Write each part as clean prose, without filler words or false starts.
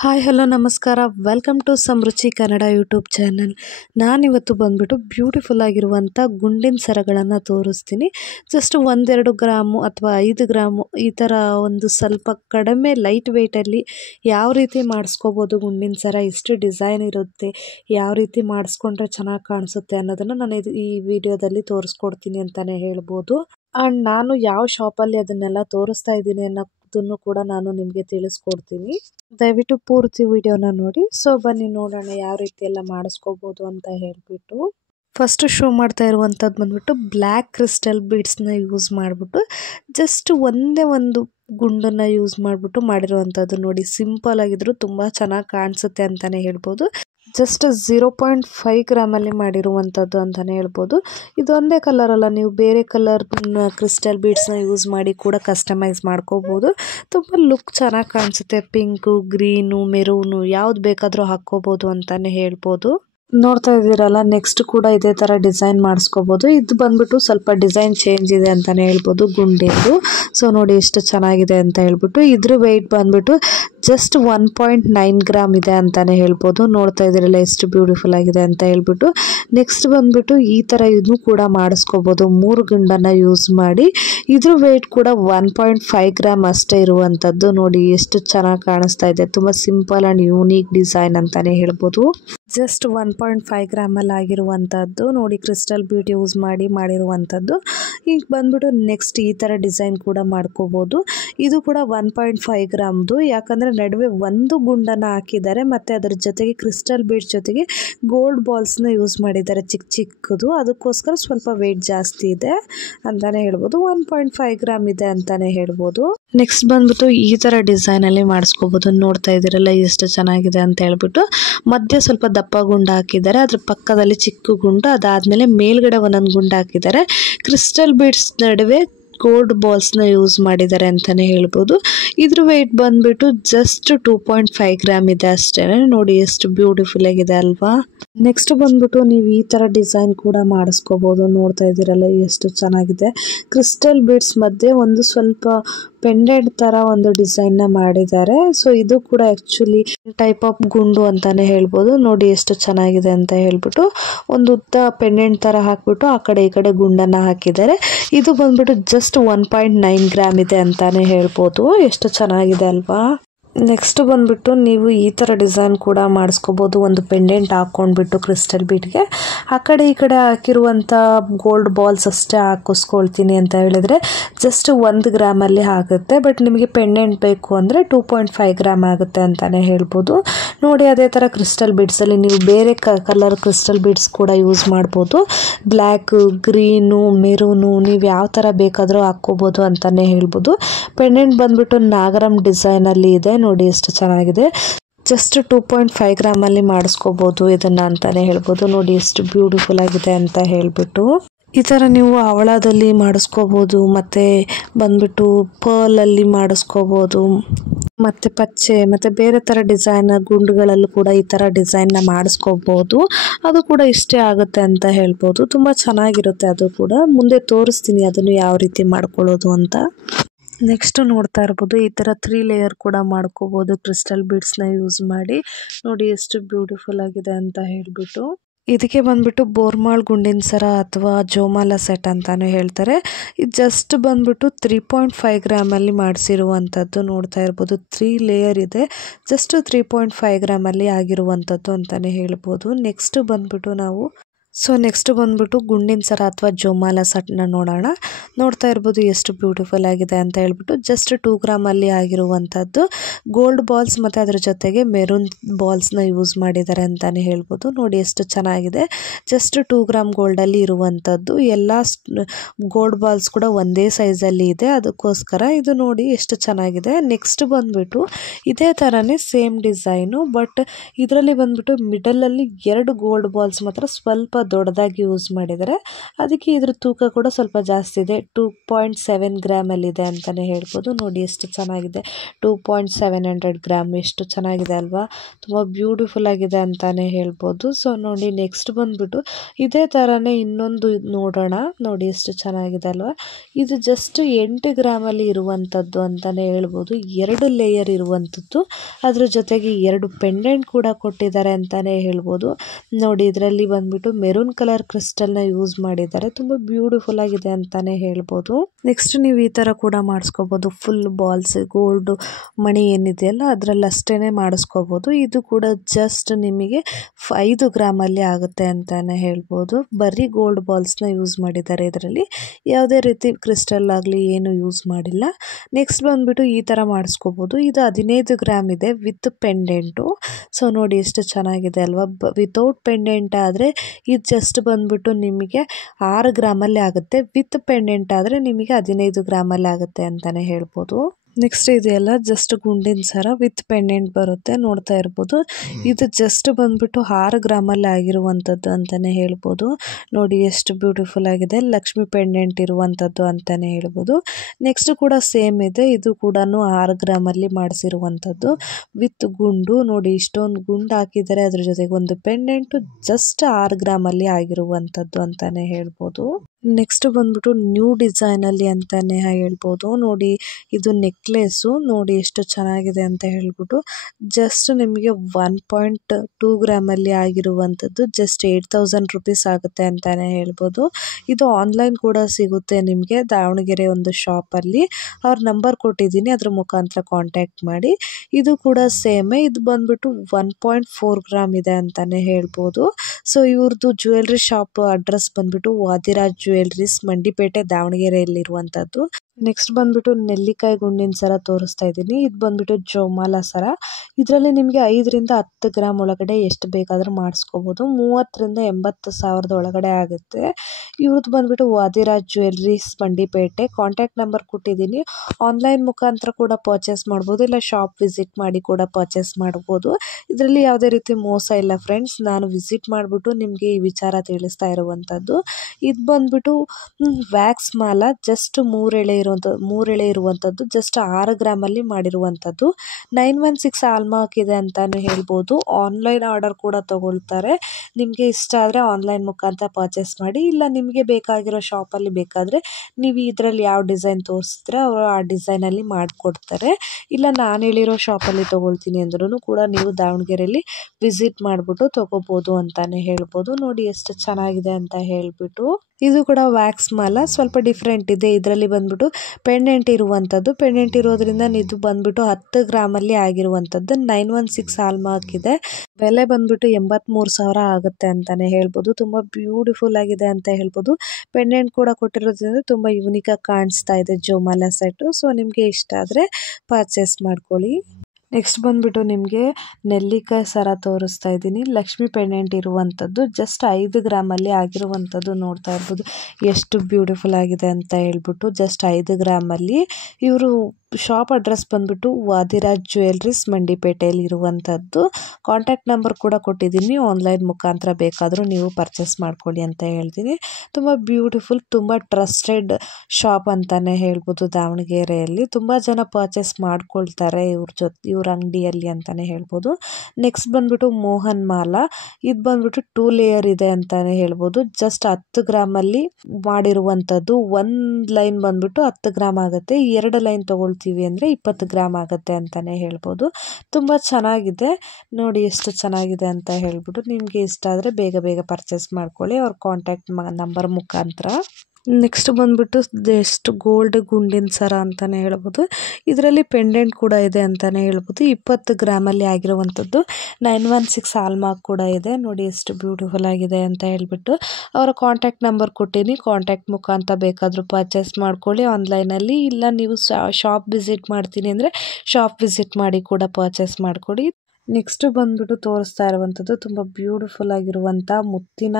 Hi hello ನಮಸ್ಕಾರ welcome to Samruchi Kannada YouTube channel. ನಾನಿವತ್ತು ಬಂದ್ಬಿಟ್ಟು ಬ್ಯೂಟಿಫುಲ್ ಆಗಿರುವಂಥ ಗುಂಡಿನ ಸರಗಳನ್ನು ತೋರಿಸ್ತೀನಿ. ಜಸ್ಟ್ 1-2 ಗ್ರಾಮು ಅಥವಾ 5 ಗ್ರಾಮು ಈ ಥರ ಒಂದು ಸ್ವಲ್ಪ ಕಡಿಮೆ ಲೈಟ್ ವೆಯ್ಟಲ್ಲಿ ಯಾವ ರೀತಿ ಮಾಡಿಸ್ಕೋಬೋದು ಗುಂಡಿನ ಸರ, ಎಷ್ಟು ಡಿಸೈನ್ ಇರುತ್ತೆ, ಯಾವ ರೀತಿ ಮಾಡಿಸ್ಕೊಂಡ್ರೆ ಚೆನ್ನಾಗಿ ಕಾಣಿಸುತ್ತೆ ಅನ್ನೋದನ್ನು ನಾನು ಈ ವಿಡಿಯೋದಲ್ಲಿ ತೋರಿಸ್ಕೊಡ್ತೀನಿ ಅಂತಲೇ ಹೇಳ್ಬೋದು. ಆ್ಯಂಡ್ ನಾನು ಯಾವ ಶಾಪಲ್ಲಿ ಅದನ್ನೆಲ್ಲ ತೋರಿಸ್ತಾ ಇದ್ದೀನಿ ಅನ್ನೋದನ್ನು ಕೂಡ ನಾನು ನಿಮಗೆ ತಿಳಿಸ್ಕೊಡ್ತೀನಿ. ದಯವಿಟ್ಟು ಪೂರ್ತಿ ವಿಡಿಯೋನ ನೋಡಿ. ಸೊ ಬನ್ನಿ ನೋಡೋಣ ಯಾವ ರೀತಿ ಎಲ್ಲ ಮಾಡಿಸ್ಕೋಬೋದು ಅಂತ ಹೇಳ್ಬಿಟ್ಟು. ಫಸ್ಟ್ ಶೋ ಮಾಡ್ತಾ ಇರುವಂಥದ್ದು ಬಂದ್ಬಿಟ್ಟು ಬ್ಲ್ಯಾಕ್ ಕ್ರಿಸ್ಟಲ್ ಬೀಡ್ಸ್ನ ಯೂಸ್ ಮಾಡಿಬಿಟ್ಟು ಜಸ್ಟ್ ಒಂದೇ ಒಂದು ಗುಂಡನ್ನು ಯೂಸ್ ಮಾಡಿಬಿಟ್ಟು ಮಾಡಿರುವಂಥದ್ದು. ನೋಡಿ, ಸಿಂಪಲ್ ಆಗಿದ್ರು ತುಂಬ ಚೆನ್ನಾಗಿ ಕಾಣಿಸುತ್ತೆ ಅಂತಲೇ ಹೇಳ್ಬೋದು. ಜಸ್ಟ್ 0.5 ಗ್ರಾಮಲ್ಲಿ ಮಾಡಿರುವಂಥದ್ದು ಅಂತಲೇ ಹೇಳ್ಬೋದು. ಇದೊಂದೇ ಕಲರ್ ಅಲ್ಲ, ನೀವು ಬೇರೆ ಕಲರ್ ಕ್ರಿಸ್ಟಲ್ ಬೀಡ್ಸ್ನ ಯೂಸ್ ಮಾಡಿ ಕೂಡ ಕಸ್ಟಮೈಸ್ ಮಾಡ್ಕೋಬೋದು. ತುಂಬ ಲುಕ್ ಚೆನ್ನಾಗಿ ಕಾಣಿಸುತ್ತೆ. ಪಿಂಕು, ಗ್ರೀನು, ಮೆರೂನು ಯಾವ್ದು ಬೇಕಾದರೂ ಹಾಕ್ಕೋಬೋದು ಅಂತಲೇ ಹೇಳ್ಬೋದು. ನೋಡ್ತಾ ಇದ್ದೀರಲ್ಲ, ನೆಕ್ಸ್ಟ್ ಕೂಡ ಇದೇ ಥರ ಡಿಸೈನ್ ಮಾಡಿಸ್ಕೋಬೋದು. ಇದು ಬಂದ್ಬಿಟ್ಟು ಸ್ವಲ್ಪ ಡಿಸೈನ್ ಚೇಂಜ್ ಇದೆ ಅಂತಲೇ ಹೇಳ್ಬೋದು ಗುಂಡಿಂದು. ಸೊ ನೋಡಿ ಎಷ್ಟು ಚೆನ್ನಾಗಿದೆ ಅಂತ ಹೇಳ್ಬಿಟ್ಟು. ಇದ್ರ ವೆಯ್ಟ್ ಬಂದ್ಬಿಟ್ಟು ಜಸ್ಟ್ 1.9 ಗ್ರಾಮ್ ಇದೆ ಅಂತಲೇ ಹೇಳ್ಬೋದು. ನೋಡ್ತಾ ಇದ್ದೀರಲ್ಲ ಎಷ್ಟು ಬ್ಯೂಟಿಫುಲ್ ಆಗಿದೆ ಅಂತ ಹೇಳ್ಬಿಟ್ಟು. ನೆಕ್ಸ್ಟ್ ಬಂದ್ಬಿಟ್ಟು ಈ ಥರ ಇದನ್ನು ಕೂಡ ಮಾಡಿಸ್ಕೋಬೋದು 3 ಗುಂಡನ್ನು ಯೂಸ್ ಮಾಡಿ. ಇದ್ರ ವೆಯ್ಟ್ ಕೂಡ 1.5 ಗ್ರಾಮ್ ಅಷ್ಟೇ ಇರುವಂಥದ್ದು. ನೋಡಿ ಎಷ್ಟು ಚೆನ್ನಾಗಿ ಕಾಣಿಸ್ತಾ ಇದೆ. ತುಂಬ ಸಿಂಪಲ್ ಆ್ಯಂಡ್ ಯೂನಿಕ್ ಡಿಸೈನ್ ಅಂತಲೇ ಹೇಳ್ಬೋದು. ಜಸ್ಟ್ 1.5 ಗ್ರಾಮಲ್ಲಿ ಆಗಿರುವಂಥದ್ದು. ನೋಡಿ, ಕ್ರಿಸ್ಟಲ್ ಬೀಡ್ ಯೂಸ್ ಮಾಡಿರುವಂಥದ್ದು. ಈಗ ಬಂದ್ಬಿಟ್ಟು ನೆಕ್ಸ್ಟ್ ಈ ಥರ ಡಿಸೈನ್ ಕೂಡ ಮಾಡ್ಕೋಬೋದು. ಇದು ಕೂಡ 1.5 ಗ್ರಾಮ್ದು. ಯಾಕಂದರೆ ನಡುವೆ ಒಂದು ಗುಂಡನ್ನು ಹಾಕಿದ್ದಾರೆ ಮತ್ತು ಅದರ ಜೊತೆಗೆ ಕ್ರಿಸ್ಟಲ್ ಬೀಡ್ ಜೊತೆಗೆ ಗೋಲ್ಡ್ ಬಾಲ್ಸ್ನ ಯೂಸ್ ಮಾಡಿದ್ದಾರೆ ಚಿಕ್ಕ ಚಿಕ್ಕದು. ಅದಕ್ಕೋಸ್ಕರ ಸ್ವಲ್ಪ ವೆಯ್ಟ್ ಜಾಸ್ತಿ ಇದೆ ಅಂತಲೇ ಹೇಳ್ಬೋದು. 1.5 ಗ್ರಾಮ್ ಇದೆ ಅಂತಲೇ ಹೇಳ್ಬೋದು. ನೆಕ್ಸ್ಟ್ ಬಂದ್ಬಿಟ್ಟು ಈ ಥರ ಡಿಸೈನಲ್ಲಿ ಮಾಡಿಸ್ಕೋಬೋದು. ನೋಡ್ತಾ ಇದ್ದೀರಲ್ಲ ಎಷ್ಟು ಚೆನ್ನಾಗಿದೆ ಅಂತ ಹೇಳ್ಬಿಟ್ಟು. ಮಧ್ಯೆ ಸ್ವಲ್ಪ ದಪ್ಪ ಗುಂಡು ಹಾಕಿದ್ದಾರೆ, ಅದ್ರ ಪಕ್ಕದಲ್ಲಿ ಚಿಕ್ಕ ಗುಂಡು, ಅದಾದಮೇಲೆ ಮೇಲ್ಗಡೆ ಒಂದೊಂದು ಗುಂಡು ಹಾಕಿದ್ದಾರೆ. ಕ್ರಿಸ್ಟಲ್ ಬೀಡ್ಸ್ ನಡುವೆ ಗೋಲ್ಡ್ ಬಾಲ್ಸ್ನ ಯೂಸ್ ಮಾಡಿದ್ದಾರೆ ಅಂತಲೇ ಹೇಳ್ಬೋದು. ಇದ್ರ ವೆಯ್ಟ್ ಬಂದ್ಬಿಟ್ಟು ಜಸ್ಟ್ 2.5 ಗ್ರಾಮ್ ಇದೆ ಅಷ್ಟೇ. ನೋಡಿ ಎಷ್ಟು ಬ್ಯೂಟಿಫುಲ್ ಆಗಿದೆ ಅಲ್ವಾ. ನೆಕ್ಸ್ಟ್ ಬಂದ್ಬಿಟ್ಟು ನೀವು ಈ ಥರ ಡಿಸೈನ್ ಕೂಡ ಮಾಡಿಸ್ಕೋಬೋದು. ನೋಡ್ತಾ ಇದ್ದೀರಲ್ಲ ಎಷ್ಟು ಚೆನ್ನಾಗಿದೆ. ಕ್ರಿಸ್ಟಲ್ ಬೀಡ್ಸ್ ಮಧ್ಯೆ ಒಂದು ಸ್ವಲ್ಪ ಪೆಂಡೆಂಟ್ ಥರ ಒಂದು ಡಿಸೈನ್ನ ಮಾಡಿದ್ದಾರೆ. ಸೊ ಇದು ಕೂಡ ಆ್ಯಕ್ಚುಲಿ ಟೈಪ್ ಆಫ್ ಗುಂಡು ಅಂತಲೇ ಹೇಳ್ಬೋದು. ನೋಡಿ ಎಷ್ಟು ಚೆನ್ನಾಗಿದೆ ಅಂತ ಹೇಳ್ಬಿಟ್ಟು. ಒಂದು ಉದ್ದ ಪೆಂಡೆಂಟ್ ಥರ ಹಾಕ್ಬಿಟ್ಟು ಆ ಕಡೆ ಈ ಕಡೆ ಗುಂಡನ್ನು ಹಾಕಿದ್ದಾರೆ. ಇದು ಬಂದ್ಬಿಟ್ಟು ಜಸ್ಟ್ 1.9 ಗ್ರಾಮ್ ಇದೆ ಅಂತಲೇ ಹೇಳ್ಬೋದು. ಎಷ್ಟು ಚೆನ್ನಾಗಿದೆ ಅಲ್ವಾ. ನೆಕ್ಸ್ಟ್ ಬಂದ್ಬಿಟ್ಟು ನೀವು ಈ ಥರ ಡಿಸೈನ್ ಕೂಡ ಮಾಡಿಸ್ಕೋಬೋದು. ಒಂದು ಪೆಂಡೆಂಟ್ ಹಾಕ್ಕೊಂಡ್ಬಿಟ್ಟು ಕ್ರಿಸ್ಟಲ್ ಬೀಡ್ಗೆ ಆ ಕಡೆ ಈ ಕಡೆ ಹಾಕಿರುವಂಥ ಗೋಲ್ಡ್ ಬಾಲ್ಸ್ ಅಷ್ಟೇ ಹಾಕಿಸ್ಕೊಳ್ತೀನಿ ಅಂತ ಹೇಳಿದರೆ ಜಸ್ಟ್ 1 ಗ್ರಾಮಲ್ಲಿ ಆಗುತ್ತೆ. ಬಟ್ ನಿಮಗೆ ಪೆಂಡೆಂಟ್ ಬೇಕು ಅಂದರೆ 2.5 ಗ್ರಾಮ್ ಆಗುತ್ತೆ ಅಂತಲೇ ಹೇಳ್ಬೋದು. ನೋಡಿ, ಅದೇ ಥರ ಕ್ರಿಸ್ಟಲ್ ಬೀಡ್ಸಲ್ಲಿ ನೀವು ಬೇರೆ ಕಲರ್ ಕ್ರಿಸ್ಟಲ್ ಬೀಡ್ಸ್ ಕೂಡ ಯೂಸ್ ಮಾಡ್ಬೋದು. ಬ್ಲ್ಯಾಕು, ಗ್ರೀನು, ಮೆರೂನು ನೀವು ಯಾವ ಥರ ಬೇಕಾದರೂ ಹಾಕ್ಕೋಬೋದು ಅಂತಲೇ ಹೇಳ್ಬೋದು. ಪೆಂಡೆಂಟ್ ಬಂದ್ಬಿಟ್ಟು ನಾಗರಂ ಡಿಸೈನಲ್ಲಿ ಇದೆ. ನೋಡಿ ಎಷ್ಟು ಚೆನ್ನಾಗಿದೆ. ಜಸ್ಟ್ 2.5 ಗ್ರಾಮಲ್ಲಿ ಮಾಡಿಸ್ಕೋಬೋದು ಇದನ್ನು ಅಂತಲೇ ಹೇಳ್ಬೋದು. ನೋಡಿ ಎಷ್ಟು ಬ್ಯೂಟಿಫುಲ್ ಆಗಿದೆ ಅಂತ ಹೇಳ್ಬಿಟ್ಟು. ಈ ಥರ ನೀವು ಹವಳದಲ್ಲಿ ಮಾಡಿಸ್ಕೋಬೋದು, ಮತ್ತು ಬಂದ್ಬಿಟ್ಟು ಪರ್ಲಲ್ಲಿ ಮಾಡಿಸ್ಕೋಬೋದು, ಮತ್ತು ಪಚ್ಚೆ ಮತ್ತು ಬೇರೆ ಥರ ಡಿಸೈನ್ ಗುಂಡುಗಳಲ್ಲೂ ಕೂಡ ಈ ಥರ ಡಿಸೈನ್ನ ಮಾಡಿಸ್ಕೋಬೋದು. ಅದು ಕೂಡ ಇಷ್ಟೇ ಆಗುತ್ತೆ ಅಂತ ಹೇಳ್ಬೋದು. ತುಂಬ ಚೆನ್ನಾಗಿರುತ್ತೆ. ಅದು ಕೂಡ ಮುಂದೆ ತೋರಿಸ್ತೀನಿ ಅದನ್ನು ಯಾವ ರೀತಿ ಮಾಡ್ಕೊಳ್ಳೋದು ಅಂತ. ನೆಕ್ಸ್ಟ್ ನೋಡ್ತಾ ಇರ್ಬೋದು, ಈ ಥರ 3 ಲೇಯರ್ ಕೂಡ ಮಾಡ್ಕೋಬೋದು ಕ್ರಿಸ್ಟಲ್ ಬೀಡ್ಸ್ನ ಯೂಸ್ ಮಾಡಿ. ನೋಡಿ ಎಷ್ಟು ಬ್ಯೂಟಿಫುಲ್ ಆಗಿದೆ ಅಂತ ಹೇಳ್ಬಿಟ್ಟು. ಇದಕ್ಕೆ ಬಂದ್ಬಿಟ್ಟು ಬೋರ್ಮಾಳ್ ಗುಂಡಿನ ಸರ ಅಥವಾ ಜೋಮಾಲ ಸೆಟ್ ಅಂತಾನು ಹೇಳ್ತಾರೆ. ಇದು ಜಸ್ಟ್ ಬಂದ್ಬಿಟ್ಟು 3.5 ಗ್ರಾಮಲ್ಲಿ ಮಾಡಿಸಿರುವಂಥದ್ದು. ನೋಡ್ತಾ ಇರ್ಬೋದು 3 ಲೇಯರ್ ಇದೆ. ಜಸ್ಟ್ 3.5 ಗ್ರಾಮಲ್ಲಿ ಆಗಿರುವಂಥದ್ದು ಅಂತಲೇ ಹೇಳ್ಬೋದು. ನೆಕ್ಸ್ಟ್ ಬಂದ್ಬಿಟ್ಟು ಗುಂಡಿನ ಸರ ಅಥವಾ ಜೋಮಾಲ ಸೆಟ್ನ ನೋಡೋಣ. ನೋಡ್ತಾ ಇರ್ಬೋದು ಎಷ್ಟು ಬ್ಯೂಟಿಫುಲ್ ಆಗಿದೆ ಅಂತ ಹೇಳ್ಬಿಟ್ಟು. ಜಸ್ಟ್ 2 ಗ್ರಾಮಲ್ಲಿ ಆಗಿರುವಂಥದ್ದು. ಗೋಲ್ಡ್ ಬಾಲ್ಸ್ ಮತ್ತು ಅದ್ರ ಜೊತೆಗೆ ಮೆರೂನ್ ಬಾಲ್ಸ್ನ ಯೂಸ್ ಮಾಡಿದ್ದಾರೆ ಅಂತಲೇ ಹೇಳ್ಬೋದು. ನೋಡಿ ಎಷ್ಟು ಚೆನ್ನಾಗಿದೆ. ಜಸ್ಟ್ 2 ಗ್ರಾಮ್ ಗೋಲ್ಡಲ್ಲಿ ಇರುವಂಥದ್ದು. ಎಲ್ಲ ಗೋಲ್ಡ್ ಬಾಲ್ಸ್ ಕೂಡ ಒಂದೇ ಸೈಜಲ್ಲಿ ಇದೆ, ಅದಕ್ಕೋಸ್ಕರ ಇದು ನೋಡಿ ಎಷ್ಟು ಚೆನ್ನಾಗಿದೆ. ನೆಕ್ಸ್ಟ್ ಬಂದ್ಬಿಟ್ಟು ಇದೇ ಥರನೇ ಸೇಮ್ ಡಿಸೈನು, ಬಟ್ ಇದರಲ್ಲಿ ಬಂದ್ಬಿಟ್ಟು ಮಿಡಲಲ್ಲಿ 2 ಗೋಲ್ಡ್ ಬಾಲ್ಸ್ ಮಾತ್ರ ಸ್ವಲ್ಪ ದೊಡ್ಡದಾಗಿ ಯೂಸ್ ಮಾಡಿದ್ದಾರೆ, ಅದಕ್ಕೆ ಇದ್ರ ತೂಕ ಕೂಡ ಸ್ವಲ್ಪ ಜಾಸ್ತಿ ಇದೆ. 2.7 ಗ್ರಾಮಲ್ಲಿದೆ ಅಂತಲೇ ಹೇಳ್ಬೋದು. ನೋಡಿ ಎಷ್ಟು ಚೆನ್ನಾಗಿದೆ, 2.700 ಗ್ರಾಮ್. ಎಷ್ಟು ಚೆನ್ನಾಗಿದೆ ಅಲ್ವಾ, ತುಂಬ ಬ್ಯೂಟಿಫುಲ್ ಆಗಿದೆ ಅಂತಲೇ ಹೇಳ್ಬೋದು. ಸೊ ನೋಡಿ ನೆಕ್ಸ್ಟ್ ಬಂದುಬಿಟ್ಟು ಇದೇ ಥರನೇ ಇನ್ನೊಂದು ನೋಡೋಣ. ನೋಡಿ ಎಷ್ಟು ಚೆನ್ನಾಗಿದೆ ಅಲ್ವಾ. ಇದು ಜಸ್ಟ್ 8 ಗ್ರಾಮಲ್ಲಿ ಇರುವಂಥದ್ದು ಅಂತಲೇ ಹೇಳ್ಬೋದು. 2 ಲೇಯರ್ ಇರುವಂಥದ್ದು, ಅದ್ರ ಜೊತೆಗೆ 2 ಪೆಂಡೆಂಟ್ ಕೂಡ ಕೊಟ್ಟಿದ್ದಾರೆ ಅಂತಲೇ ಹೇಳ್ಬೋದು. ನೋಡಿ ಇದರಲ್ಲಿ ಬಂದ್ಬಿಟ್ಟು ಮೆರೂನ್ ಕಲರ್ ಕ್ರಿಸ್ಟಲ್ನ ಯೂಸ್ ಮಾಡಿದ್ದಾರೆ, ತುಂಬ ಬ್ಯೂಟಿಫುಲ್ ಆಗಿದೆ ಅಂತಲೇ ಹೇಳ್ಬೋದು. ನೆಕ್ಸ್ಟ್ ನೀವು ಈ ಥರ ಕೂಡ ಮಾಡಿಸ್ಕೋಬೋದು. ಫುಲ್ ಬಾಲ್ಸ್ ಗೋಲ್ಡ್ ಮಣಿ ಏನಿದೆಯಲ್ಲ ಅದರಲ್ಲಿ ಅಷ್ಟೇ ಮಾಡಿಸ್ಕೋಬೋದು. ಇದು ಕೂಡ ಜಸ್ಟ್ ನಿಮಗೆ 5 ಗ್ರಾಮಲ್ಲಿ ಆಗುತ್ತೆ ಅಂತಲೇ ಹೇಳ್ಬೋದು. ಬರೀ ಗೋಲ್ಡ್ ಬಾಲ್ಸ್ನ ಯೂಸ್ ಮಾಡಿದ್ದಾರೆ, ಇದರಲ್ಲಿ ಯಾವುದೇ ರೀತಿ ಕ್ರಿಸ್ಟಲ್ ಆಗಲಿ ಏನು ಯೂಸ್ ಮಾಡಿಲ್ಲ. ನೆಕ್ಸ್ಟ್ ಬಂದುಬಿಟ್ಟು ಈ ಥರ ಮಾಡಿಸ್ಕೋಬೋದು. ಇದು 15 ಗ್ರಾಮ್ ಇದೆ ವಿತ್ ಪೆಂಡೆಂಟು. ಸೊ ನೋಡಿ ಎಷ್ಟು ಚೆನ್ನಾಗಿದೆ ಅಲ್ವಾ. ವಿತೌಟ್ ಪೆಂಡೆಂಟ್ ಆದರೆ ಇದು ಜಸ್ಟ್ ಬಂದುಬಿಟ್ಟು ನಿಮಗೆ 6 ಗ್ರಾಮಲ್ಲಿ ಆಗುತ್ತೆ, ವಿತ್ ಪೆಂಡೆಂಟ್ ಆದರೆ ನಿಮಗೆ 15 ಗ್ರಾಮಲ್ಲಿ ಆಗುತ್ತೆ ಅಂತಲೇ ಹೇಳ್ಬೋದು. ನೆಕ್ಸ್ಟ್ ಇದೆಯಲ್ಲ ಜಸ್ಟ್ ಗುಂಡಿನ ಸರ ವಿತ್ ಪೆಂಡೆಂಟ್ ಬರುತ್ತೆ, ನೋಡ್ತಾ ಇರ್ಬೋದು. ಇದು ಜಸ್ಟ್ ಬಂದ್ಬಿಟ್ಟು 6 ಗ್ರಾಮಲ್ಲಿ ಆಗಿರುವಂಥದ್ದು ಅಂತಲೇ ಹೇಳ್ಬೋದು. ನೋಡಿ ಎಷ್ಟು ಬ್ಯೂಟಿಫುಲ್ ಆಗಿದೆ, ಲಕ್ಷ್ಮಿ ಪೆಂಡೆಂಟ್ ಇರುವಂಥದ್ದು ಅಂತಲೇ ಹೇಳ್ಬೋದು. ನೆಕ್ಸ್ಟ್ ಕೂಡ ಸೇಮ್ ಇದೆ, ಇದು ಕೂಡ 6 ಗ್ರಾಮಲ್ಲಿ ಮಾಡಿಸಿರುವಂಥದ್ದು ವಿತ್ ಗುಂಡು. ನೋಡಿ ಇಷ್ಟೊಂದು ಗುಂಡು ಹಾಕಿದ್ದಾರೆ, ಅದ್ರ ಜೊತೆಗೆ ಒಂದು ಪೆಂಡೆಂಟು ಜಸ್ಟ್ 6 ಗ್ರಾಮಲ್ಲಿ ಆಗಿರುವಂಥದ್ದು ಅಂತಲೇ ಹೇಳ್ಬೋದು. ನೆಕ್ಸ್ಟ್ ಬಂದ್ಬಿಟ್ಟು ನ್ಯೂ ಡಿಸೈನಲ್ಲಿ ಅಂತಲೇ ಹೇಳ್ಬೋದು. ನೋಡಿ ಇದು ನೆಕ್ಲೆಸ್ಸು, ನೋಡಿ ಎಷ್ಟು ಚೆನ್ನಾಗಿದೆ ಅಂತ ಹೇಳ್ಬಿಟ್ಟು ಜಸ್ಟ್ ನಿಮಗೆ 1.2 ಗ್ರಾಮಲ್ಲಿ ಆಗಿರುವಂಥದ್ದು ಜಸ್ಟ್ 8000 ರುಪೀಸ್ ಆಗುತ್ತೆ ಅಂತಲೇ ಹೇಳ್ಬೋದು. ಇದು ಆನ್ಲೈನ್ ಕೂಡ ಸಿಗುತ್ತೆ ನಿಮಗೆ, ದಾವಣಗೆರೆ ಒಂದು ಶಾಪಲ್ಲಿ ಅವ್ರ ನಂಬರ್ ಕೊಟ್ಟಿದ್ದೀನಿ, ಅದ್ರ ಮುಖಾಂತರ ಕಾಂಟ್ಯಾಕ್ಟ್ ಮಾಡಿ. ಇದು ಕೂಡ ಸೇಮೇ, ಇದು ಬಂದ್ಬಿಟ್ಟು 1.4 ಗ್ರಾಮ್ ಇದೆ ಅಂತಲೇ ಹೇಳ್ಬೋದು. ಸೊ ಇವ್ರದ್ದು ಜ್ಯುವೆಲ್ರಿ ಶಾಪ್ ಅಡ್ರೆಸ್ ಬಂದ್ಬಿಟ್ಟು ವಾದಿರಾಜ್ ಜ್ಯುವೆಲ್ರೀಸ್, ಮಂಡಿಪೇಟೆ, ದಾವಣಗೆರೆಯಲ್ಲಿರುವಂಥದ್ದು. ನೆಕ್ಸ್ಟ್ ಬಂದ್ಬಿಟ್ಟು ನೆಲ್ಲಿಕಾಯಿ ಗುಂಡಿನ ಸರ ತೋರಿಸ್ತಾ ಇದ್ದೀನಿ. ಇದು ಬಂದ್ಬಿಟ್ಟು ಜೋಮಾಲ ಸರ. ಇದರಲ್ಲಿ ನಿಮಗೆ 5ರಿಂದ 10 ಗ್ರಾಮ್ ಒಳಗಡೆ ಎಷ್ಟು ಬೇಕಾದರೂ ಮಾಡಿಸ್ಕೋಬೋದು. 30ರಿಂದ 80 ಸಾವಿರದ ಒಳಗಡೆ ಆಗುತ್ತೆ. ಇವ್ರದ್ದು ಬಂದ್ಬಿಟ್ಟು Vadiraj jewelleries, Mandipete. Contact number ಕೊಟ್ಟಿದ್ದೀನಿ, ಆನ್ಲೈನ್ ಮುಖಾಂತರ ಕೂಡ ಪರ್ಚೇಸ್ ಮಾಡ್ಬೋದು, ಇಲ್ಲ ಶಾಪ್ ವಿಸಿಟ್ ಮಾಡಿ ಕೂಡ ಪರ್ಚೇಸ್ ಮಾಡ್ಬೋದು. ಇದರಲ್ಲಿ ಯಾವುದೇ ರೀತಿ ಮೋಸ ಇಲ್ಲ ಫ್ರೆಂಡ್ಸ್, ನಾನು ವಿಸಿಟ್ ಮಾಡಿಬಿಟ್ಟು ನಿಮಗೆ ಈ ವಿಚಾರ ತಿಳಿಸ್ತಾ ಇರುವಂಥದ್ದು. ಇದು ಬಂದ್ಬಿಟ್ಟು ವ್ಯಾಕ್ಸ್ ಮಾಲ, ಜಸ್ಟ್ 3 ಎಳೆ ಇರುವಂಥದ್ದು, ಜಸ್ಟ್ 6 ಗ್ರಾಮಲ್ಲಿ ಮಾಡಿರುವಂಥದ್ದು. 916 ಹಾಲ್ಮಾರ್ಕ್ ಇದೆ ಅಂತಲೇ ಹೇಳ್ಬೋದು. ಆನ್ಲೈನ್ ಆರ್ಡರ್ ಕೂಡ ತಗೊಳ್ತಾರೆ, ನಿಮಗೆ ಇಷ್ಟ ಆದರೆ ಆನ್ಲೈನ್ ಮುಖಾಂತರ ಪರ್ಚೇಸ್ ಮಾಡಿ, ಇಲ್ಲ ನಿಮಗೆ ಬೇಕಾಗಿರೋ ಶಾಪಲ್ಲಿ ಬೇಕಾದರೆ ನೀವು ಇದರಲ್ಲಿ ಯಾವ ಡಿಸೈನ್ ತೋರಿಸಿದ್ರೆ ಅವರು ಆ ಡಿಸೈನಲ್ಲಿ ಮಾಡಿಕೊಡ್ತಾರೆ. ಇಲ್ಲ ನಾನು ಹೇಳಿರೋ ಶಾಪಲ್ಲಿ ತೊಗೊಳ್ತೀನಿ ಅಂದ್ರೂ ಕೂಡ ನೀವು ದಾವಣಗೆರೆಯಲ್ಲಿ ವಿಸಿಟ್ ಮಾಡಿಬಿಟ್ಟು ತೊಗೋಬೋದು ಅಂತಲೇ ಹೇಳ್ಬೋದು. ನೋಡಿ ಎಷ್ಟು ಚೆನ್ನಾಗಿದೆ ಅಂತ ಹೇಳಿಬಿಟ್ಟು. ಇದು ಕೂಡ ವ್ಯಾಕ್ಸ್ ಮಾಲ, ಸ್ವಲ್ಪ ಡಿಫ್ರೆಂಟ್ ಇದೆ. ಇದರಲ್ಲಿ ಬಂದ್ಬಿಟ್ಟು ಪೆಂಡೆಂಟ್ ಇರುವಂಥದ್ದು, ಪೆಂಡೆಂಟ್ ಇರೋದ್ರಿಂದ ಇದು ಬಂದ್ಬಿಟ್ಟು 10 ಗ್ರಾಮಲ್ಲಿ ಆಗಿರುವಂಥದ್ದು. 916 ಹಾಲ್ಮಾರ್ಕ್ ಇದೆ. ಬೆಲೆ ಬಂದ್ಬಿಟ್ಟು 83,000 ಆಗುತ್ತೆ ಅಂತಲೇ ಹೇಳ್ಬೋದು. ತುಂಬ ಬ್ಯೂಟಿಫುಲ್ ಆಗಿದೆ ಅಂತ ಹೇಳ್ಬೋದು. ಪೆಂಡೆಂಟ್ ಕೂಡ ಕೊಟ್ಟಿರೋದ್ರಿಂದ ತುಂಬ ಯೂನಿಕಾಗಿ ಕಾಣಿಸ್ತಾ ಇದೆ ಜೋಮಾಲ ಸೆಟ್ಟು. ಸೊ ನಿಮಗೆ ಇಷ್ಟ ಆದರೆ ಪರ್ಚೇಸ್ ಮಾಡ್ಕೊಳ್ಳಿ. ನೆಕ್ಸ್ಟ್ ಬಂದ್ಬಿಟ್ಟು ನಿಮಗೆ ನೆಲ್ಲಿಕಾಯಿ ಸರ ತೋರಿಸ್ತಾ ಇದ್ದೀನಿ. ಲಕ್ಷ್ಮಿ ಪೆಂಡೆಂಟ್ ಇರುವಂಥದ್ದು, ಜಸ್ಟ್ 5 ಗ್ರಾಮಲ್ಲಿ ಆಗಿರುವಂಥದ್ದು. ನೋಡ್ತಾ ಇರ್ಬೋದು ಎಷ್ಟು ಬ್ಯೂಟಿಫುಲ್ ಆಗಿದೆ ಅಂತ ಹೇಳ್ಬಿಟ್ಟು. ಜಸ್ಟ್ 5 ಗ್ರಾಮಲ್ಲಿ. ಇವರು ಶಾಪ್ ಅಡ್ರೆಸ್ ಬಂದ್ಬಿಟ್ಟು ವಾದಿರಾಜ್ ಜ್ಯುವೆಲ್ರೀಸ್, ಮಂಡಿಪೇಟೆಯಲ್ಲಿ ಇರುವಂಥದ್ದು. ಕಾಂಟ್ಯಾಕ್ಟ್ ನಂಬರ್ ಕೂಡ ಕೊಟ್ಟಿದ್ದೀನಿ, ಆನ್ಲೈನ್ ಮುಖಾಂತರ ಬೇಕಾದರೂ ನೀವು ಪರ್ಚೇಸ್ ಮಾಡ್ಕೊಳ್ಳಿ ಅಂತ ಹೇಳ್ತೀನಿ. ತುಂಬ ಬ್ಯೂಟಿಫುಲ್, ತುಂಬ ಟ್ರಸ್ಟೆಡ್ ಶಾಪ್ ಅಂತಲೇ ಹೇಳ್ಬೋದು. ದಾವಣಗೆರೆಯಲ್ಲಿ ತುಂಬ ಜನ ಪರ್ಚೇಸ್ ಮಾಡ್ಕೊಳ್ತಾರೆ ಇವ್ರ ಅಂಗಡಿಯಲ್ಲಿ ಅಂತಲೇ ಹೇಳ್ಬೋದು. ನೆಕ್ಸ್ಟ್ ಬಂದ್ಬಿಟ್ಟು ಮೋಹನ್ ಮಾಲ. ಇದು ಬಂದ್ಬಿಟ್ಟು 2 ಲೇಯರ್ ಇದೆ ಅಂತಲೇ ಹೇಳ್ಬೋದು. ಜಸ್ಟ್ 10 ಗ್ರಾಮಲ್ಲಿ ಮಾಡಿರುವಂಥದ್ದು. ಒಂದು ಲೈನ್ ಬಂದ್ಬಿಟ್ಟು 10 ಗ್ರಾಮ್ ಆಗುತ್ತೆ, 2 ಲೈನ್ ತೊಗೊಳ್ತೀವಿ ಅಂದರೆ 20 ಗ್ರಾಮ್ ಆಗುತ್ತೆ ಅಂತಲೇ ಹೇಳ್ಬೋದು. ತುಂಬ ಚೆನ್ನಾಗಿದೆ, ನೋಡಿ ಎಷ್ಟು ಚೆನ್ನಾಗಿದೆ ಅಂತ ಹೇಳ್ಬಿಟ್ಟು. ನಿಮಗೆ ಇಷ್ಟ ಆದರೆ ಬೇಗ ಬೇಗ ಪರ್ಚೇಸ್ ಮಾಡ್ಕೊಳ್ಳಿ ಅವ್ರ ಕಾಂಟ್ಯಾಕ್ಟ್ ನಂಬರ್ ಮುಖಾಂತರ. ನೆಕ್ಸ್ಟ್ ಬಂದ್ಬಿಟ್ಟು ಜಸ್ಟ್ ಗೋಲ್ಡ್ ಗುಂಡಿನ ಸರ ಅಂತಲೇ ಹೇಳ್ಬೋದು. ಇದರಲ್ಲಿ ಪೆಂಡೆಂಟ್ ಕೂಡ ಇದೆ ಅಂತಲೇ ಹೇಳ್ಬೋದು. 20 ಗ್ರಾಮಲ್ಲಿ ಆಗಿರುವಂಥದ್ದು. 916 ಹಾಲ್ಮಾರ್ಕ್ ಕೂಡ ಇದೆ. ನೋಡಿ ಎಷ್ಟು ಬ್ಯೂಟಿಫುಲ್ ಆಗಿದೆ ಅಂತ ಹೇಳ್ಬಿಟ್ಟು. ಅವರ ಕಾಂಟ್ಯಾಕ್ಟ್ ನಂಬರ್ ಕೊಟ್ಟಿನಿ, ಕಾಂಟ್ಯಾಕ್ಟ್ ಮುಖಾಂತರ ಬೇಕಾದರೂ ಪರ್ಚೇಸ್ ಮಾಡ್ಕೊಳ್ಳಿ ಆನ್ಲೈನಲ್ಲಿ. ಇಲ್ಲ ನೀವು ಶಾಪ್ ವಿಸಿಟ್ ಮಾಡ್ತೀನಿ ಅಂದರೆ ಶಾಪ್ ವಿಸಿಟ್ ಮಾಡಿ ಕೂಡ ಪರ್ಚೇಸ್ ಮಾಡ್ಕೊಳ್ಳಿ. ನೆಕ್ಸ್ಟ್ ಬಂದ್ಬಿಟ್ಟು ತೋರಿಸ್ತಾ ಇರುವಂಥದ್ದು ತುಂಬ ಬ್ಯೂಟಿಫುಲ್ ಆಗಿರುವಂಥ ಮುತ್ತಿನ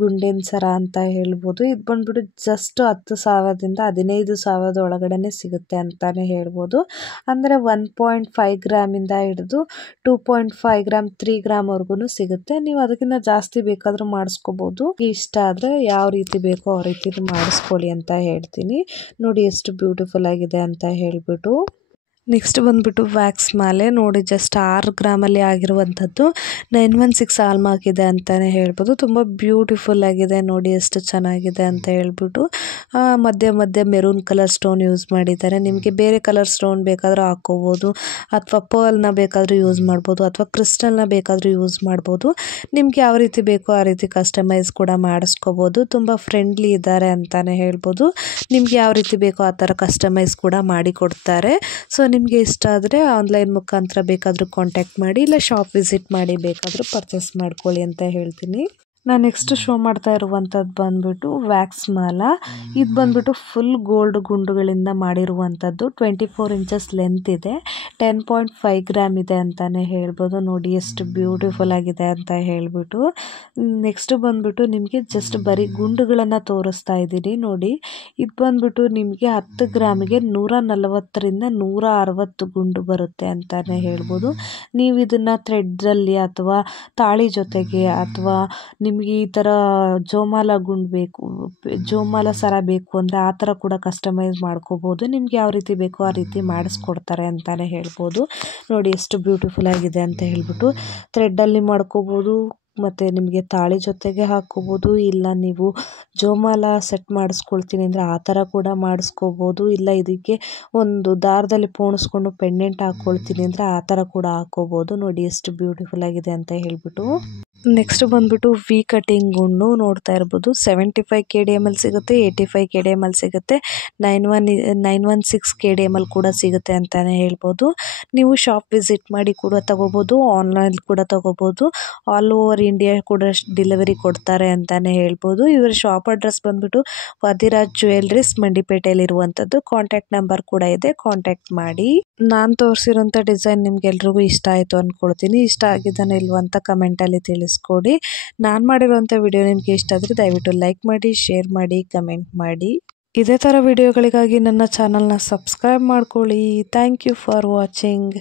ಗುಂಡಿನ ಸರ ಅಂತ ಹೇಳ್ಬೋದು. ಇದು ಬಂದ್ಬಿಟ್ಟು ಜಸ್ಟ್ 10,000ದಿಂದ 15,000 ಒಳಗಡೆ ಸಿಗುತ್ತೆ ಅಂತಾನೆ ಹೇಳ್ಬೋದು. ಅಂದರೆ 1.5 ಗ್ರಾಮಿಂದ ಹಿಡಿದು 2.5 ಗ್ರಾಮ್ 3 ಗ್ರಾಮ್ವರೆಗೂ ಸಿಗುತ್ತೆ. ನೀವು ಅದಕ್ಕಿಂತ ಜಾಸ್ತಿ ಬೇಕಾದರೂ ಮಾಡಿಸ್ಕೋಬೋದು. ಇಷ್ಟ ಆದರೆ ಯಾವ ರೀತಿ ಬೇಕೋ ಆ ರೀತಿ ಮಾಡಿಸ್ಕೊಳ್ಳಿ ಅಂತ ಹೇಳ್ತೀನಿ. ನೋಡಿ ಎಷ್ಟು ಬ್ಯೂಟಿಫುಲ್ ಆಗಿದೆ ಅಂತ ಹೇಳ್ಬಿಟ್ಟು. ನೆಕ್ಸ್ಟ್ ಬಂದ್ಬಿಟ್ಟು ವ್ಯಾಕ್ಸ್ ಮಾಲೆ ನೋಡಿ, ಜಸ್ಟ್ 6 ಗ್ರಾಮಲ್ಲಿ ಆಗಿರುವಂಥದ್ದು 916 ಹಾಲ್ಮಾರ್ಕ್ ಇದೆ ಅಂತಲೇ ಹೇಳ್ಬೋದು. ತುಂಬ ಬ್ಯೂಟಿಫುಲ್ ಆಗಿದೆ ನೋಡಿ, ಎಷ್ಟು ಚೆನ್ನಾಗಿದೆ ಅಂತ ಹೇಳ್ಬಿಟ್ಟು. ಮಧ್ಯೆ ಮಧ್ಯೆ ಮೆರೂನ್ ಕಲರ್ ಸ್ಟೋನ್ ಯೂಸ್ ಮಾಡಿದ್ದಾರೆ. ನಿಮಗೆ ಬೇರೆ ಕಲರ್ ಸ್ಟೋನ್ ಬೇಕಾದರೂ ಹಾಕ್ಕೋಬೋದು, ಅಥವಾ ಪರ್ಲ್ನ ಬೇಕಾದರೂ ಯೂಸ್ ಮಾಡ್ಬೋದು, ಅಥವಾ ಕ್ರಿಸ್ಟಲ್ನ ಬೇಕಾದರೂ ಯೂಸ್ ಮಾಡ್ಬೋದು. ನಿಮ್ಗೆ ಯಾವ ರೀತಿ ಬೇಕೋ ಆ ರೀತಿ ಕಸ್ಟಮೈಸ್ ಕೂಡ ಮಾಡಿಸ್ಕೋಬೋದು. ತುಂಬ ಫ್ರೆಂಡ್ಲಿ ಇದ್ದಾರೆ ಅಂತಲೇ ಹೇಳ್ಬೋದು. ನಿಮ್ಗೆ ಯಾವ ರೀತಿ ಬೇಕೋ ಆ ಥರ ಕಸ್ಟಮೈಸ್ ಕೂಡ ಮಾಡಿ ಕೊಡ್ತಾರೆ. ಸೊ ನಿಮಗೆ ಇಷ್ಟ ಆದರೆ ಆನ್ಲೈನ್ ಮುಖಾಂತರ ಬೇಕಾದರೂ ಕಾಂಟ್ಯಾಕ್ಟ್ ಮಾಡಿ, ಇಲ್ಲ ಶಾಪ್ ವಿಸಿಟ್ ಮಾಡಿ ಬೇಕಾದರೂ ಪರ್ಚೇಸ್ ಮಾಡ್ಕೊಳ್ಳಿ ಅಂತ ಹೇಳ್ತೀನಿ. ನಾನು ನೆಕ್ಸ್ಟ್ ಶೋ ಮಾಡ್ತಾ ಇರುವಂಥದ್ದು ಬಂದ್ಬಿಟ್ಟು ವ್ಯಾಕ್ಸ್ ಮಾಲ. ಇದು ಬಂದ್ಬಿಟ್ಟು ಫುಲ್ ಗೋಲ್ಡ್ ಗುಂಡುಗಳಿಂದ ಮಾಡಿರುವಂಥದ್ದು. 24 ಇಂಚಸ್ ಲೆಂತ್ ಇದೆ, 10.5 ಗ್ರಾಮ್ ಇದೆ ಅಂತಲೇ ಹೇಳ್ಬೋದು. ನೋಡಿ ಎಷ್ಟು ಬ್ಯೂಟಿಫುಲ್ ಆಗಿದೆ ಅಂತ ಹೇಳ್ಬಿಟ್ಟು. ನೆಕ್ಸ್ಟ್ ಬಂದ್ಬಿಟ್ಟು ನಿಮಗೆ ಜಸ್ಟ್ ಬರೀ ಗುಂಡುಗಳನ್ನು ತೋರಿಸ್ತಾ ಇದ್ದೀನಿ ನೋಡಿ. ಇದು ಬಂದ್ಬಿಟ್ಟು ನಿಮಗೆ 10 ಗ್ರಾಮಿಗೆ 140ರಿಂದ 160 ಗುಂಡು ಬರುತ್ತೆ ಅಂತಲೇ ಹೇಳ್ಬೋದು. ನೀವು ಇದನ್ನು ಥ್ರೆಡ್ಡಲ್ಲಿ ಅಥವಾ ತಾಳಿ ಜೊತೆಗೆ ಅಥವಾ ನಿಮಗೆ ಈ ಥರ ಜೋಮಾಲ ಗುಂಡು ಬೇಕು, ಜೋಮಾಲ ಸರ ಬೇಕು ಅಂದರೆ ಆ ಥರ ಕೂಡ ಕಸ್ಟಮೈಸ್ ಮಾಡ್ಕೋಬೋದು. ನಿಮ್ಗೆ ಯಾವ ರೀತಿ ಬೇಕೋ ಆ ರೀತಿ ಮಾಡಿಸ್ಕೊಡ್ತಾರೆ ಅಂತಲೇ ಹೇಳ್ಬೋದು. ನೋಡಿ ಎಷ್ಟು ಬ್ಯೂಟಿಫುಲ್ ಆಗಿದೆ ಅಂತ ಹೇಳ್ಬಿಟ್ಟು. ಥ್ರೆಡ್ಡಲ್ಲಿ ಮಾಡ್ಕೋಬೋದು, ಮತ್ತು ನಿಮಗೆ ತಾಳಿ ಜೊತೆಗೆ ಹಾಕ್ಕೋಬೋದು, ಇಲ್ಲ ನೀವು ಜೋಮಾಲ ಸೆಟ್ ಮಾಡಿಸ್ಕೊಳ್ತೀನಿ ಅಂದರೆ ಆ ಥರ ಕೂಡ ಮಾಡಿಸ್ಕೋಬೋದು, ಇಲ್ಲ ಇದಕ್ಕೆ ಒಂದು ದಾರದಲ್ಲಿ ಪೋಣಿಸ್ಕೊಂಡು ಪೆಂಡೆಂಟ್ ಹಾಕ್ಕೊಳ್ತೀನಿ ಅಂದರೆ ಆ ಥರ ಕೂಡ ಹಾಕ್ಕೋಬೋದು. ನೋಡಿ ಎಷ್ಟು ಬ್ಯೂಟಿಫುಲ್ ಆಗಿದೆ ಅಂತ ಹೇಳ್ಬಿಟ್ಟು. ನೆಕ್ಸ್ಟ್ ಬಂದ್ಬಿಟ್ಟು ವಿ ಕಟಿಂಗ್ ಗುಂಡು ನೋಡ್ತಾ ಇರ್ಬೋದು. 75 KDML ಸಿಗುತ್ತೆ, 85 KDML ಸಿಗುತ್ತೆ, 916 KDML ಕೂಡ ಸಿಗುತ್ತೆ ಅಂತಲೇ ಹೇಳ್ಬೋದು. ನೀವು ಶಾಪ್ ವಿಸಿಟ್ ಮಾಡಿ ಕೂಡ ತಗೋಬೋದು, ಆನ್ಲೈನ್ ಕೂಡ ತಗೋಬೋದು. ಆಲ್ ಓವರ್ ಇಂಡಿಯಾ ಕೂಡ ಡೆಲಿವರಿ ಕೊಡ್ತಾರೆ ಅಂತಲೇ ಹೇಳ್ಬೋದು. ಇವರ ಶಾಪ್ ಅಡ್ರೆಸ್ ಬಂದ್ಬಿಟ್ಟು ವಾದಿರಾಜ್ ಜ್ಯುವೆಲ್ರೀಸ್, ಮಂಡಿಪೇಟೆಯಲ್ಲಿರುವಂಥದ್ದು. ಕಾಂಟ್ಯಾಕ್ಟ್ ನಂಬರ್ ಕೂಡ ಇದೆ, ಕಾಂಟ್ಯಾಕ್ಟ್ ಮಾಡಿ. ನಾನು ತೋರಿಸಿರೋಂಥ ಡಿಸೈನ್ ನಿಮ್ಗೆಲ್ರಿಗೂ ಇಷ್ಟ ಆಯಿತು ಅಂದ್ಕೊಳ್ತೀನಿ. ಇಷ್ಟ ಆಗಿದ್ದಾನೆ ಇಲ್ವ ಅಂತ ಕಮೆಂಟಲ್ಲಿ ತಿಳಿಸ್ಕೊಡಿ. ನಾನು ಮಾಡಿರೋಂಥ ವಿಡಿಯೋ ನಿಮಗೆ ಇಷ್ಟ ಆದರೆ ದಯವಿಟ್ಟು ಲೈಕ್ ಮಾಡಿ, ಶೇರ್ ಮಾಡಿ, ಕಮೆಂಟ್ ಮಾಡಿ. ಇದೇ ಥರ ವಿಡಿಯೋಗಳಿಗಾಗಿ ನನ್ನ ಚಾನಲ್ನ ಸಬ್ಸ್ಕ್ರೈಬ್ ಮಾಡ್ಕೊಳ್ಳಿ. Thank you for watching.